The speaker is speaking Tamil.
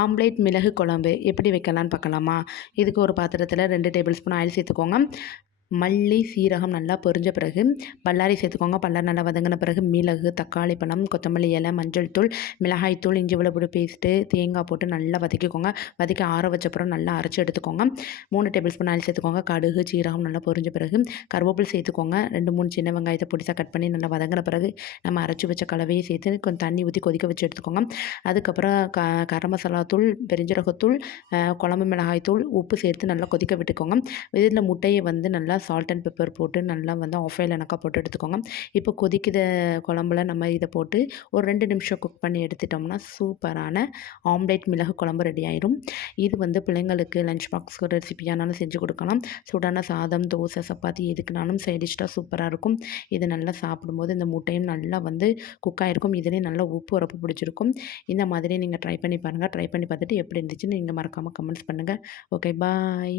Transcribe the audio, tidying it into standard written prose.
ஆம்லேட் மிளகு குழம்பு எப்படி வைக்கலான்னு பார்க்கலாமா? இதுக்கு ஒரு பாத்திரத்தில் 2 டேபிள் ஸ்பூன் ஆயில் சேர்த்துக்கோங்க. மல்லி, சீரகம் நல்லா பொரிஞ்ச பிறகு பல்லாரி சேர்த்துக்கோங்க. பல்லாரி நல்லா வதங்கின பிறகு மிளகு, தக்காளி பழம், கொத்தமல்லி இலை, மஞ்சள் தூள், மிளகாய் தூள், இஞ்சி வெள்ளை பேஸ்ட்டு, தேங்காய் போட்டு நல்லா வதக்கிக்கோங்க. வதக்கி ஆற வச்ச அப்புறம் நல்லா அரைச்சி எடுத்துக்கோங்க. 3 டேபிள் ஸ்பூன் ஆயில் சேர்த்துக்கோங்க. கடுகு, சீரகம் நல்லா பொரிஞ்ச பிறகு கருவேப்பிலை சேர்த்துக்கோங்க. 2, 3 சின்ன வெங்காயத்தை பொடிசாக கட் பண்ணி நல்லா வதங்கின பிறகு நம்ம அரைச்சி வச்ச கலவையை சேர்த்து கொஞ்சம் தண்ணி ஊற்றி கொதிக்க வச்சு எடுத்துக்கோங்க. அதுக்கப்புறம் கரம் மசாலா தூள், பெருஞ்சீரகத்தூள், குழம்பு மிளகாய் தூள், உப்பு சேர்த்து நல்லா கொதிக்க விட்டுக்கோங்க. இதில் முட்டையை வந்து நல்லா சால்ட் அண்ட் பெப்பர் போட்டு நல்லா வந்து ஆஃப் ஆயில் எனக்கா போட்டு எடுத்துக்கோங்க. இப்போ கொதிக்கிற குழம்புல நம்ம இதை போட்டு ஒரு 2 நிமிஷம் குக் பண்ணி எடுத்துட்டோம்னா சூப்பரான ஆம்லேட் மிளகு குழம்பு ரெடி ஆயிடும். இது வந்து பிள்ளைங்களுக்கு லஞ்ச் பாக்ஸ் ரெசிபியானாலும் செஞ்சு கொடுக்கலாம். சூடான சாதம், தோசை, சப்பாத்தி எதுக்குனாலும் சைட் டிஷ்ஷாக சூப்பராக இருக்கும். இது நல்லா சாப்பிடும்போது இந்த முட்டையும் நல்லா வந்து குக் ஆகிருக்கும். இதுலேயும் நல்லா உப்பு உரப்பு பிடிச்சிருக்கும். இந்த மாதிரி நீங்கள் ட்ரை பண்ணி பாருங்கள். ட்ரை பண்ணி பார்த்துட்டு எப்படி இருந்துச்சுன்னு நீங்கள் மறக்காமல் கமெண்ட்ஸ் பண்ணுங்கள். ஓகே, பாய்.